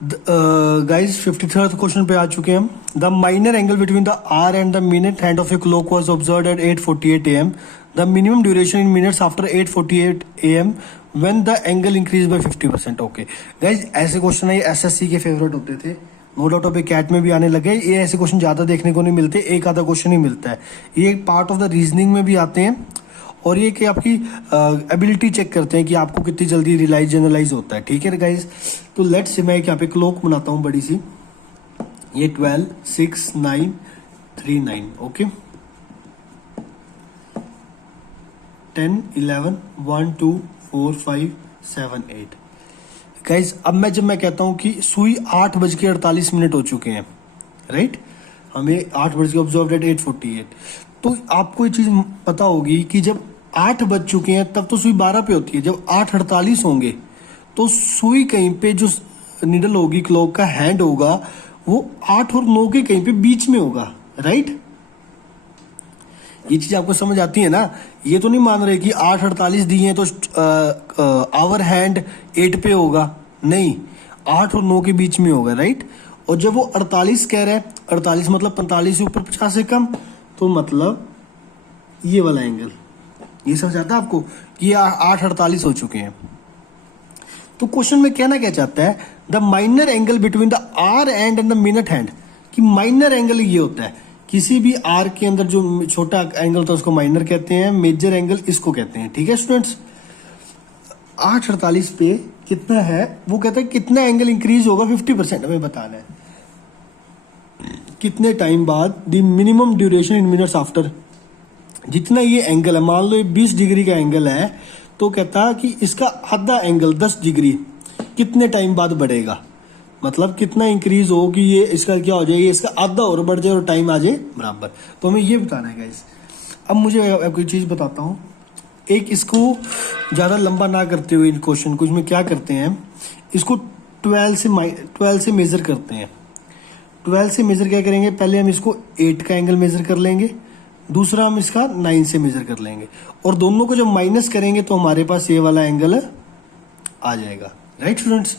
Guys 53rd question पे आ चुके हैं हम। The minor angle between the hour and the minute hand of a clock was observed at 8:48 AM। The minimum duration in minutes after 8:48 AM when the angle increase by 50%। Okay guys, ऐसे question है SSC के favourite होते थे, no doubt अभी cat में भी आने लगे। ये ऐसे क्वेश्चन ज्यादा देखने को नहीं मिलते, एक आधा क्वेश्चन ही मिलता है। ये एक पार्ट ऑफ द रीजनिंग में भी आते हैं और ये कि आपकी एबिलिटी चेक करते हैं कि आपको कितनी जल्दी रियलाइज जनरलाइज होता है। ठीक है गाइज, तो लेट्स से मैं यहाँ पे क्लॉक बनाता हूँ बड़ी सी, ये 12 6 9 3 9। ओके 10 11 1 2 4 5 7 8। गाइज अब जब मैं कहता हूँ कि सुई 8:48 हो चुके हैं, राइट, हमें 8 बज के ऑब्जर्व एट 8:48, तो आपको ये चीज पता होगी कि जब 8 बज चुके हैं तब तो सुई 12 पे होती है। जब 8:48 होंगे तो सुई कहीं पे जो निडल होगी, क्लॉक का हैंड होगा, वो 8 और 9 के कहीं पे बीच में होगा, राइट। ये चीज आपको समझ आती है ना। ये तो नहीं मान रहे कि 8:48 दिए हैं तो आवर हैंड 8 पे होगा, नहीं, 8 और 9 के बीच में होगा, राइट। और जब वो 48 कह रहा है, 48 मतलब 45 से ऊपर 50 से कम, तो मतलब ये वाला एंगल, ये समझ आता है आपको कि ये 8:48 हो चुके हैं। तो क्वेश्चन में कहना क्या चाहता है, the minor angle between the hour and the minute hand, कि माइनर एंगल ये होता है किसी भी आर के अंदर जो छोटा एंगल होता है उसको माइनर कहते हैं, मेजर एंगल इसको कहते हैं। ठीक है स्टूडेंट्स, 8:48 पे कितना है, वो कहता है कितना एंगल इंक्रीज होगा 50%, हमें बताना है कितने टाइम बाद, the minimum duration in minutes after. जितना ये एंगल है, मान लो ये 20 डिग्री का एंगल है, तो कहता है कि इसका आधा एंगल 10 डिग्री कितने टाइम बाद बढ़ेगा, मतलब कितना इंक्रीज हो कि ये इसका क्या हो जाए, ये इसका आधा और बढ़ जाए और टाइम आ जाए बराबर। तो हमें ये बताना है गाइस। अब मुझे आपको एक चीज बताता हूँ, एक इसको ज्यादा लंबा ना करते हुए इन क्वेश्चन को इसमें क्या करते हैं, इसको 12 से मेजर करते हैं। 12 से मेजर क्या करेंगे, पहले हम इसको 8 का एंगल मेजर कर लेंगे, दूसरा हम इसका 9 से मेजर कर लेंगे, और दोनों को जब माइनस करेंगे तो हमारे पास ये वाला एंगल आ जाएगा, राइट स्टूडेंट्स।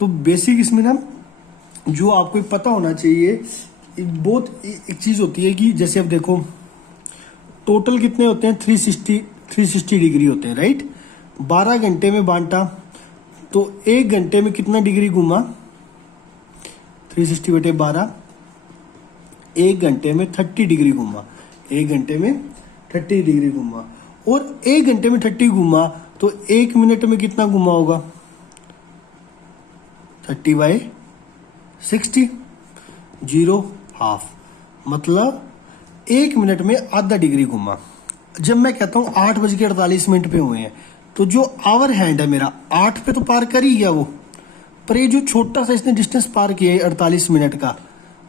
तो बेसिक इसमें ना जो आपको पता होना चाहिए, बहुत एक चीज होती है कि जैसे अब देखो टोटल कितने होते हैं, 360 डिग्री होते हैं, राइट। 12 घंटे में बांटा तो 1 घंटे में कितना डिग्री घूमा, 360/12, 1 घंटे में 30 डिग्री घूमा, 1 घंटे में 30 डिग्री घूमा, और 1 घंटे में 30 घूमा तो 1 मिनट में कितना घूमा होगा, 30/60, 0 हाफ, मतलब 1 मिनट में आधा डिग्री घूमा। जब मैं कहता हूं 8:48 पे हुए हैं, तो जो आवर हैंड है मेरा 8 पे तो पार कर ही गया वो, पर ये जो छोटा सा इसने डिस्टेंस पार किया है 48 मिनट का,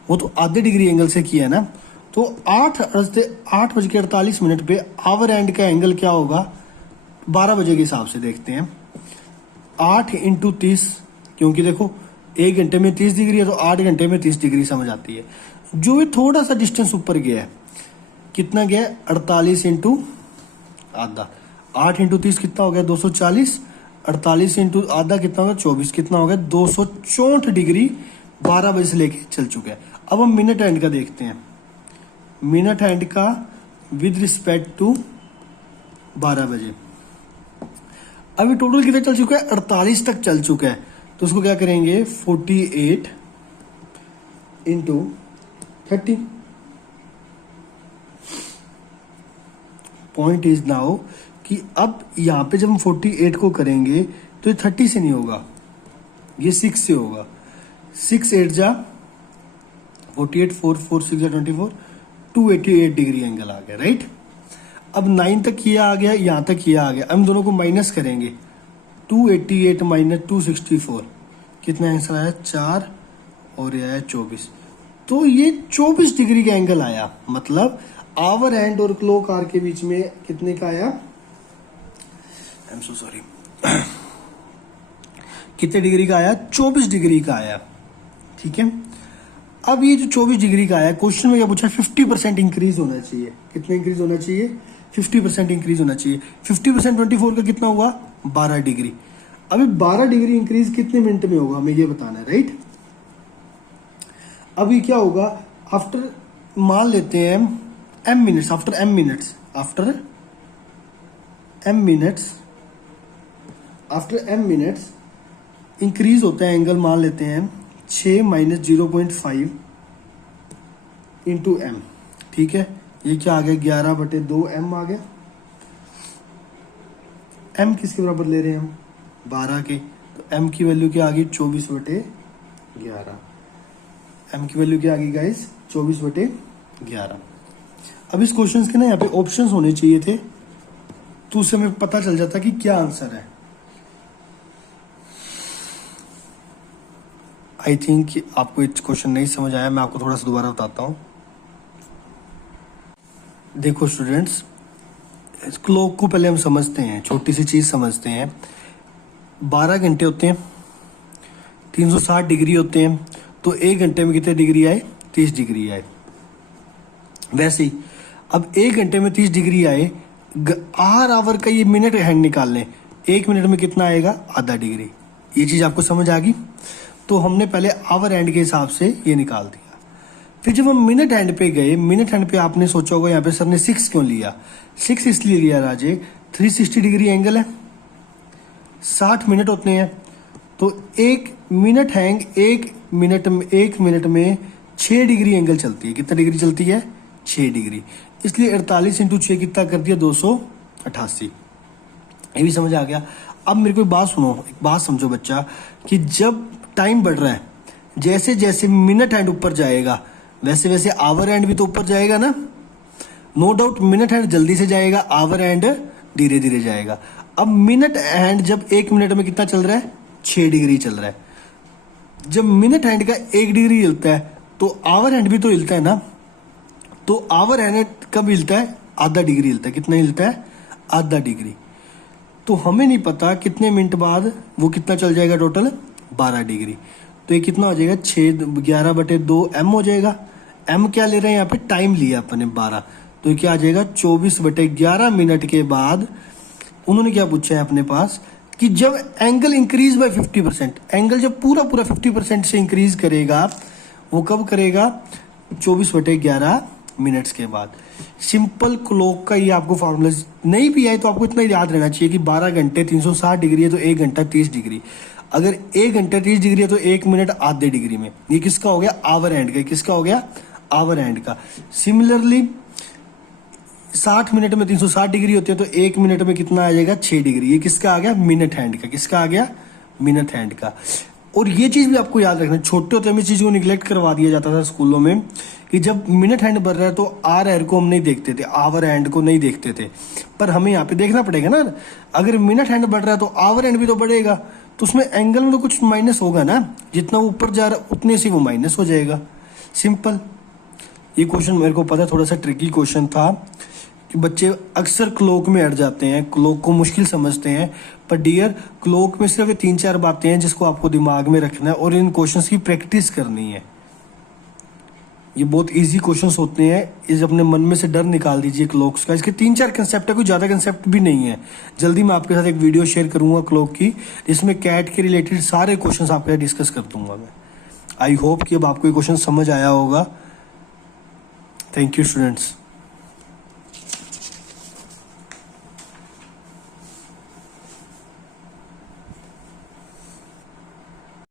वो तो आधे डिग्री एंगल से किया है ना। तो 8:48 पे आवर हैंड का एंगल क्या होगा, 12 बजे के हिसाब से देखते हैं, 8 × 30, क्योंकि देखो 1 घंटे में 30 डिग्री है तो 8 घंटे में 30 डिग्री समझ आती है। जो ये थोड़ा सा डिस्टेंस ऊपर गया है, कितना गया है, 48 × आधा, 8 × 30 कितना हो गया, 240, 48 × आधा कितना होगा, 24, कितना हो गया, 264 डिग्री 12 बजे से लेके चल चुका है। अब हम मिनट हैंड का देखते हैं, मिनट हैंड का विद रिस्पेक्ट टू 12 बजे। अभी टोटल कितना चल चुका है, 48 तक चल चुका है, तो उसको क्या करेंगे, 48 × 30। पॉइंट इज नाउ कि अब यहां पे जब हम 48 को करेंगे तो ये 30 से नहीं होगा, ये 6 से होगा। 6 8 जा 48, 4 4 6 जा 24, 288 डिग्री एंगल आ गया, राइट। अब 9 तक ये आ गया, यहां तक ये आ गया, हम दोनों को माइनस करेंगे, 288 - 264, कितना आंसर आया, 4, और ये आया 24, तो ये 24 डिग्री का एंगल आया। मतलब आवर हैंड और क्लॉक आर के बीच में कितने का आया, आई एम सो सॉरी, कितने डिग्री का आया, 24 डिग्री का आया। ठीक है, अब ये जो 24 डिग्री का आया, क्वेश्चन में क्या पूछा, 50% इंक्रीज होना चाहिए। कितना इंक्रीज होना चाहिए, 50% इंक्रीज होना चाहिए। 50% 24 का कितना हुआ, 12 डिग्री। अभी 12 डिग्री इंक्रीज कितने मिनट में होगा हमें ये बताना है, राइट। अभी क्या होगा, आफ्टर मान लेते हैं m minutes, after m minutes, after m minutes increase होता है एंगल, मान लेते हैं 6 माइनस 0.5 इंटू एम, ठीक है। ये क्या आ गया, 11/2m आ गया। m किसके बराबर ले रहे हैं हम, 12 के, तो m की वैल्यू क्या आ गई, 24/11। m की वैल्यू क्या आ गई गाइस, 24/11। अब इस क्वेश्चन के ना यहाँ पे ऑप्शंस होने चाहिए थे, तो उससे हमें पता चल जाता कि क्या आंसर है। आई थिंक आपको ये क्वेश्चन नहीं समझ आया, मैं आपको थोड़ा सा दोबारा बताता हूँ। देखो स्टूडेंट्स, इस क्लॉक को पहले हम समझते हैं, छोटी सी चीज समझते हैं। 12 घंटे होते हैं, 360 डिग्री होते हैं, तो 1 घंटे में कितने डिग्री आए, 30 डिग्री आए। वैसे ही अब 1 घंटे में 30 डिग्री आए, आर आवर का ये मिनट हैंड निकाल लें, 1 मिनट में कितना आएगा, आधा डिग्री। ये चीज आपको समझ आ गई। तो हमने पहले आवर हैंड के हिसाब से ये निकाल दिया। फिर जब हम मिनट हैंड पे गए, मिनट हैंड पे आपने सोचा होगा यहाँ पे सर ने 6 क्यों लिया, 6 इसलिए लिया राजे, 360 डिग्री एंगल है, 60 मिनट होते हैं, तो 1 मिनट हैंग 1 मिनट में 6 डिग्री एंगल चलती है। कितना डिग्री चलती है, 6 डिग्री। इसलिए 48 इंटू 6 कितना कर दिया, 288। ये भी समझ आ गया। अब मेरे को एक बात सुनो, एक बात समझो बच्चा, कि जब टाइम बढ़ रहा है, जैसे जैसे मिनट हैंड ऊपर जाएगा वैसे वैसे आवर हैंड भी तो ऊपर जाएगा ना। नो डाउट मिनट हैंड जल्दी से जाएगा, आवर हैंड धीरे धीरे जाएगा। अब मिनट हैंड जब 1 मिनट में कितना चल रहा है, 6 डिग्री चल रहा है। जब मिनट हैंड का 1 डिग्री हिलता है तो आवर हैंड भी तो हिलता है ना। तो आवर हैंड कब हिलता है, आधा डिग्री हिलता है। कितना हिलता है, आधा डिग्री। तो हमें नहीं पता कितने मिनट बाद वो कितना चल जाएगा, टोटल 12 डिग्री। तो ये कितना हो जाएगा, 11/2m हो जाएगा। m क्या ले रहे हैं यहाँ पे, टाइम लिया अपने 12, तो ये क्या आ जाएगा, 24/11 मिनट के बाद उन्होंने क्या पूछा है अपने पास कि जब एंगल इंक्रीज बाय 50%, एंगल जब पूरा 50% से इंक्रीज करेगा, वो कब करेगा, 24/11 मिनट्स के बाद। सिंपल क्लॉक का ये आपको फॉर्मूला नहीं भी आए तो आपको इतना याद रहना चाहिए कि 12 घंटे 360 डिग्री है तो 1 घंटा 30 डिग्री। अगर 1 घंटा 30 डिग्री है तो 1 मिनट आधे डिग्री में। ये किसका हो गया, आवर हैंड का। किसका हो गया, आवर हैंड का। सिमिलरली 60 मिनट में 360 डिग्री होती है तो 1 मिनट में कितना आ जाएगा, 6 डिग्री। ये किसका आ गया, मिनट हैंड का। किसका आ गया, मिनट हैंड का। और ये चीज भी आपको याद रखना, छोटे होते हमें चीज को निगलेक्ट करवा दिया जाता था स्कूलों में कि जब मिनट हैंड बढ़ रहा है तो आर हैंड को हम नहीं देखते थे, आवर हैंड को नहीं देखते थे। पर हमें यहाँ पे देखना पड़ेगा ना, अगर मिनट हैंड बढ़ रहा है तो आवर हैंड भी तो बढ़ेगा, तो उसमें एंगल में तो कुछ माइनस होगा ना। जितना ऊपर जा रहा है उतने से वो माइनस हो जाएगा। सिंपल। ये क्वेश्चन मेरे को पता है थोड़ा सा ट्रिकी क्वेश्चन था कि बच्चे अक्सर क्लॉक में अड़ जाते हैं, क्लॉक को मुश्किल समझते हैं। पर डियर, क्लॉक में सिर्फ 3-4 बातें हैं जिसको आपको दिमाग में रखना है और इन क्वेश्चंस की प्रैक्टिस करनी है। ये बहुत इजी क्वेश्चंस होते हैं, इस अपने मन में से डर निकाल दीजिए क्लॉक्स का। इसके 3-4 कंसेप्ट है, कोई ज्यादा कंसेप्ट भी नहीं है। जल्दी मैं आपके साथ एक वीडियो शेयर करूंगा क्लॉक की, जिसमें कैट के रिलेटेड सारे क्वेश्चंस आपके साथ डिस्कस कर दूंगा मैं। आई होप कि अब आपको ये क्वेश्चन समझ आया होगा। Thank you students.